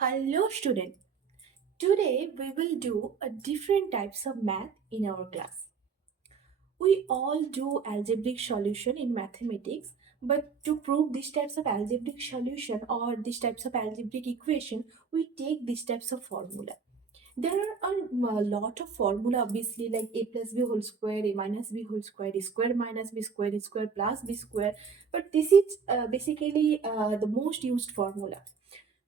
Hello student. Today we will do a different types of math in our class. We all do algebraic solution in mathematics, but to prove these types of algebraic solution or these types of algebraic equation, we take these types of formula. There are a lot of formula obviously like a plus b whole square, a minus b whole square, a square minus b square, a square plus b square, but this is basically the most used formula.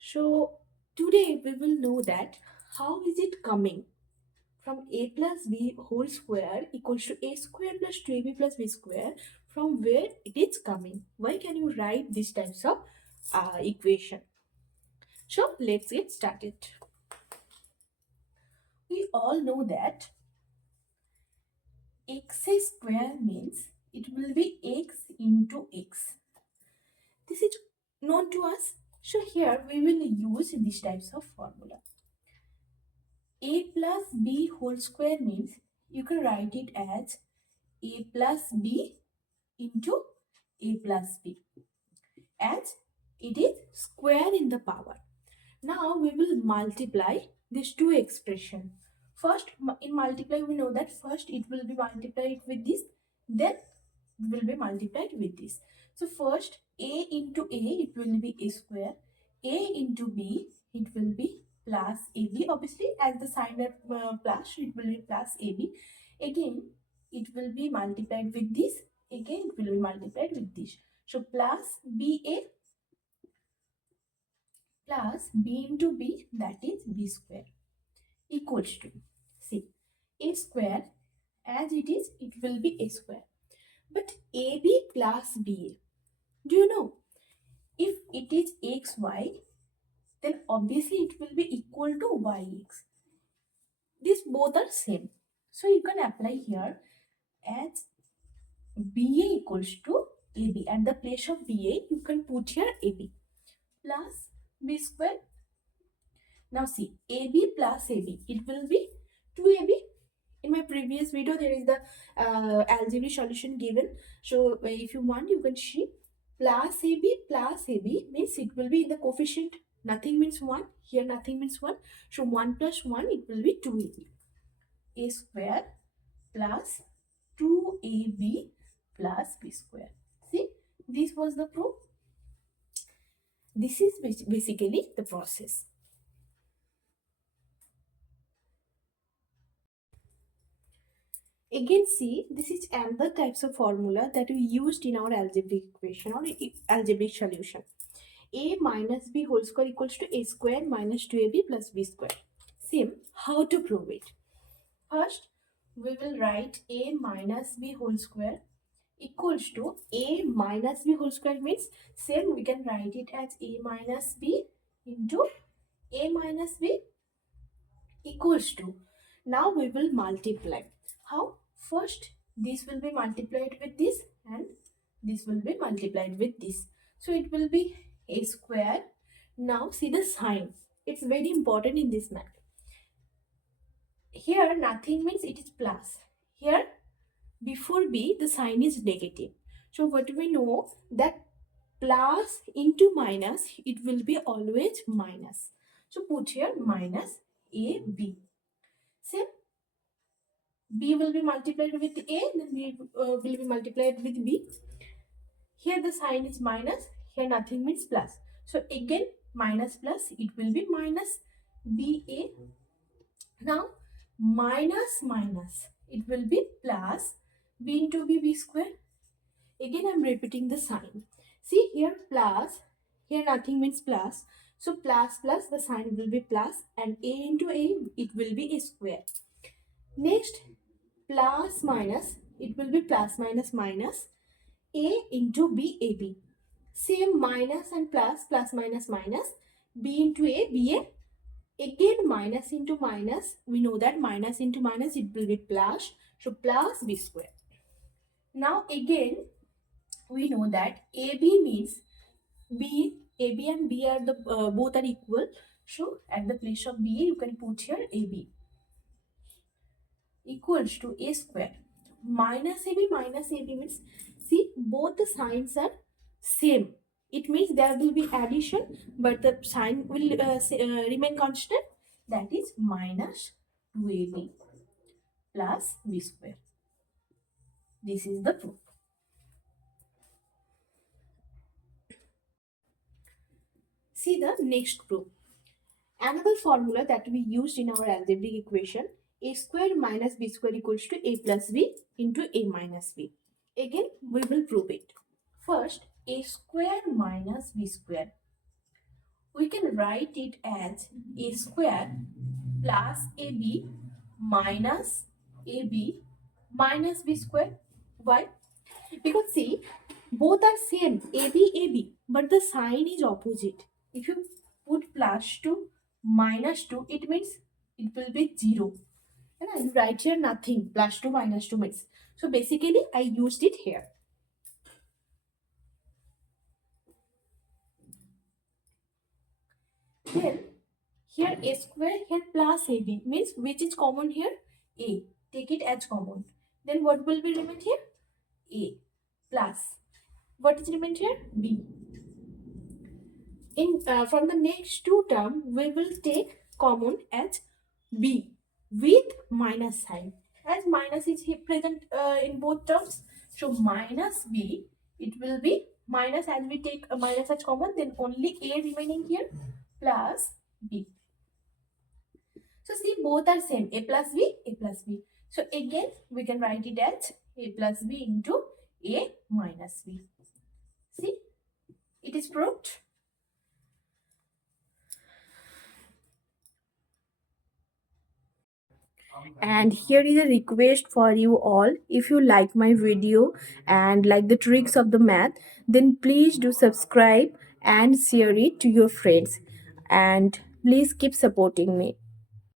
So today we will know that how is it coming from a plus b whole square equals to a square plus 2ab plus b square, from where it is coming. Why can you write these types of equation? So let's get started. We all know that x square means it will be x into x. This is known to us. So here we will use these types of formula. A plus b whole square means you can write it as a plus b into a plus b, as it is square in the power. Now we will multiply these two expressions. First, in multiply we know that first it will be multiplied with this, then it will be multiplied with this. So first a into a, it will be a square, a into b, it will be plus ab. Obviously as the sign of plus, it will be plus ab. Again it will be multiplied with this, again it will be multiplied with this. So plus ba plus b into b, that is b square, equals to, see, a square as it is, it will be a square. But ab plus ba, do you know, if it is xy, then obviously it will be equal to yx. These both are same. So you can apply here as ba equals to ab. At the place of ba, you can put here ab plus b square. Now see, ab plus ab, it will be 2ab. In my previous video, there is the algebra solution given. So if you want, you can see plus ab means it will be in the coefficient. Nothing means 1. Here nothing means 1. So 1 plus 1, it will be 2ab. A square plus 2ab plus b square. See, this was the proof. This is basically the process. Again, see, this is another types of formula that we used in our algebraic equation or algebraic solution. A minus b whole square equals to a square minus 2ab plus b square. Same, how to prove it? First, we will write a minus b whole square equals to a minus b whole square means same, we can write it as a minus b into a minus b equals to. Now we will multiply. How? First, this will be multiplied with this and this will be multiplied with this. So it will be a square. Now see the sign. It's very important in this math. Here nothing means it is plus. Here before b the sign is negative. So what do we know? That plus into minus, it will be always minus. So put here minus ab. Same, b will be multiplied with a, then b will be multiplied with b. Here the sign is minus, here nothing means plus. So again minus plus, it will be minus ba. Now minus minus, it will be plus b into b square. Again I am repeating the sign. See here plus, here nothing means plus. So plus plus, the sign will be plus, and a into a, it will be a square. Next, plus minus, it will be plus minus minus, a into b ab. Same, minus and plus, plus minus minus, b into a ba. Again minus into minus, we know that minus into minus, it will be plus. So plus b square. Now again we know that ab means b, ab and b are the both are equal. So at the place of b, you can put here ab equals to a square. Minus ab means, see, both the signs are same. it means there will be addition, but the sign will remain constant. That is minus 2ab plus b square. This is the proof. See the next proof. Another formula that we used in our algebraic equation, a square minus b square equals to a plus b into a minus b. Again, we will prove it. First, a square minus b square. We can write it as a square plus ab minus ab minus b square. Why? Because see, both are same, AB, but the sign is opposite. If you put plus 2 minus 2, it means it will be 0. And I write here nothing, plus 2 minus 2 means. So basically, I used it here. Then, here a square, here plus AB means which is common here? A. Take it as common. Then what will be remain here? A plus. What is remain here? B. From the next two term, we will take common as b with minus sign, as minus is here present in both terms. So minus b, it will be minus, as we take a minus as common, then only a remaining here plus b. So see, both are same, a plus b, a plus b. So again we can write it as a plus b into a minus b. See, it is proved. And here is a request for you all. If you like my video and like the tricks of the math, then please do subscribe and share it to your friends, and please keep supporting me.